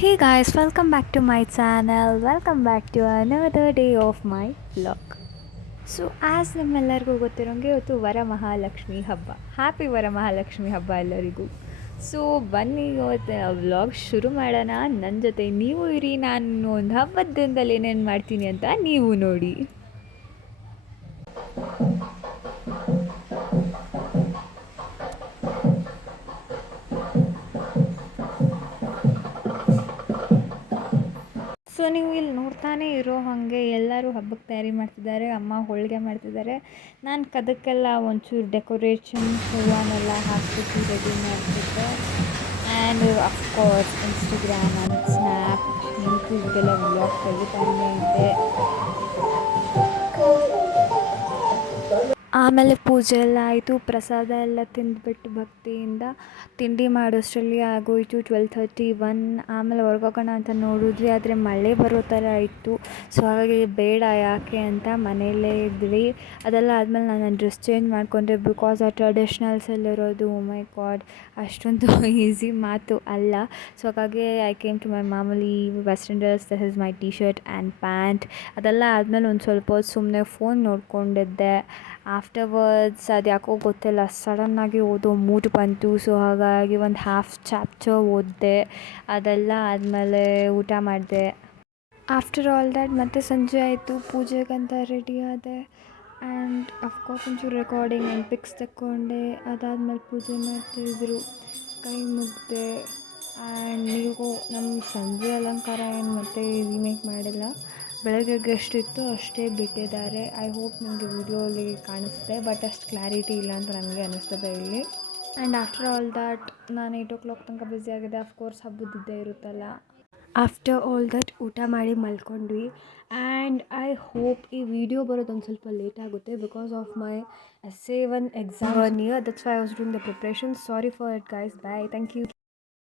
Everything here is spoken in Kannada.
Hey guys, welcome back to my channel. Welcome back to another day of my vlog. So as ನಮ್ಮೆಲ್ಲರಿಗೂ ಗೊತ್ತಿರೋಂಗೆ ಇವತ್ತು ವರಮಹಾಲಕ್ಷ್ಮಿ ಹಬ್ಬ. ಹ್ಯಾಪಿ ವರಮಹಾಲಕ್ಷ್ಮಿ ಹಬ್ಬ ಎಲ್ಲರಿಗೂ. ಸೊ ಬನ್ನಿ ಇವತ್ತು ವ್ಲಾಗ್ ಶುರು ಮಾಡೋಣ. ನನ್ನ ಜೊತೆ ನೀವು ಇರಿ, ನಾನು ಒಂದು ಹಬ್ಬದ ದಿನದಲ್ಲಿ ಏನೇನು ಮಾಡ್ತೀನಿ ಅಂತ ನೀವು ನೋಡಿ. ಸೊ ನೀವು ಇಲ್ಲಿ ನೋಡ್ತಾನೆ ಇರೋ ಹಾಗೆ ಎಲ್ಲರೂ ಹಬ್ಬಕ್ಕೆ ತಯಾರಿ ಮಾಡ್ತಿದ್ದಾರೆ. ಅಮ್ಮ ಹೋಳಿಗೆ ಮಾಡ್ತಿದ್ದಾರೆ. ನಾನು ಕದಕ್ಕೆಲ್ಲ ಒಂಚೂರು ಡೆಕೋರೇಷನ್ ಹೂವನ್ನೆಲ್ಲ ಹಾಕ್ಬಿಟ್ಟು ರೆಡಿ ಮಾಡ್ತಿದ್ದೆ. And of course Instagram and snap ಯೂಟ್ಯೂಬ್ಗೆಲ್ಲ ವ್ಲಾಗ್ ತೆಗಿತಾನೆ ಇದ್ದೆ. ಆಮೇಲೆ ಪೂಜೆ ಎಲ್ಲ ಆಯಿತು. ಪ್ರಸಾದ ಎಲ್ಲ ತಿಂದುಬಿಟ್ಟು ಭಕ್ತಿಯಿಂದ ತಿಂಡಿ ಮಾಡೋಷ್ಟರಲ್ಲಿ ಆಗೋಯಿತು 12:31. ಆಮೇಲೆ ಹೊರ್ಗೋಗೋಣ ಅಂತ ನೋಡಿದ್ವಿ, ಆದರೆ ಮಳೆ ಬರೋ ಥರ ಇತ್ತು. ಸೊ ಹಾಗಾಗಿ ಬೇಡ ಯಾಕೆ ಅಂತ ಮನೆಯಲ್ಲೇ ಇದ್ವಿ. ಅದೆಲ್ಲ ಆದಮೇಲೆ ನಾನು ನನ್ನ ಡ್ರೆಸ್ ಚೇಂಜ್ ಮಾಡ್ಕೊಂಡೆ, ಬಿಕಾಸ್ ಆ ಟ್ರೆಡಿಷ್ನಲ್ಸಲ್ಲಿರೋದು ಓ ಮೈ ಗಾಡ್ ಅಷ್ಟೊಂದು ಈಸಿ ಮಾತು ಅಲ್ಲ. ಸೊ ಹಾಗಾಗಿ ಐ ಕೇಮ್ ಟು ಮೈ ಮಾಮೂಲಿ western dress. This is my T shirt and pant. ಅದೆಲ್ಲ ಆದಮೇಲೆ ಒಂದು ಸ್ವಲ್ಪ ಹೊತ್ತು ಸುಮ್ಮನೆ ಫೋನ್ ನೋಡ್ಕೊಂಡಿದ್ದೆ. ಆಫ್ಟರ್ವರ್ಡ್ಸ್ ಅದು ಯಾಕೋ ಗೊತ್ತಿಲ್ಲ, ಸಡನ್ನಾಗಿ ಓದೋ ಮೂಡ್ ಬಂತು. ಸೊ ಹಾಗಾಗಿ ಒಂದು ಹಾಫ್ ಚಾಪ್ಟರ್ ಓದಿದೆ. ಅದೆಲ್ಲ ಆದಮೇಲೆ ಊಟ ಮಾಡಿದೆ. ಆಫ್ಟರ್ ಆಲ್ ದ್ಯಾಟ್ ಮತ್ತೆ ಸಂಜೆ ಆಯಿತು, ಪೂಜೆಗಂತ ರೆಡಿ ಆದೆ. ಆ್ಯಂಡ್ ಅಫ್ಕೋರ್ಸ್ ಒಂಚೂರು ರೆಕಾರ್ಡಿಂಗ್ ಆ್ಯಂಡ್ ಪಿಕ್ಸ್ ತಗೊಂಡೆ. ಅದಾದಮೇಲೆ ಪೂಜೆ ಮಾಡ್ತಾಯಿದ್ರು, ಕೈ ಮುಗಿದೆ. ಆ್ಯಂಡ್ ನೀವು ನಮ್ಮ ಸಂಜೆ ಅಲಂಕಾರ ಏನು ಮತ್ತೆ ರೀಮೇಕ್ ಮಾಡಿಲ್ಲ, ಬೆಳಗ್ಗೆಗೆ ಎಷ್ಟಿತ್ತು ಅಷ್ಟೇ ಬಿಟ್ಟಿದ್ದಾರೆ. ಐ ಹೋಪ್ ನಿಮಗೆ ವಿಡಿಯೋಲಿ ಕಾಣಿಸ್ತೆ, ಬಟ್ ಅಷ್ಟು ಕ್ಲಾರಿಟಿ ಇಲ್ಲ ಅಂತ ನನಗೆ ಅನ್ನಿಸ್ತದೆ ಇಲ್ಲಿ. ಆ್ಯಂಡ್ ಆಫ್ಟರ್ ಆಲ್ ದ್ಯಾಟ್ ನಾನು 8 o'clock ತನಕ ಬ್ಯುಸಿ ಆಗಿದೆ. ಅಫ್ಕೋರ್ಸ್ ಹಬ್ಬದಿದ್ದೇ ಇರುತ್ತಲ್ಲ. ಆಫ್ಟರ್ ಆಲ್ ದಟ್ ಊಟ ಮಾಡಿ ಮಲ್ಕೊಂಡ್ವಿ. ಆ್ಯಂಡ್ ಐ ಹೋಪ್ ಈ ವಿಡಿಯೋ ಬರೋದು ಒಂದು ಸ್ವಲ್ಪ ಲೇಟ್ ಆಗುತ್ತೆ, because of my essay 1 exam near. That's why I was doing the preparation. Sorry for it guys. Bye. Thank you.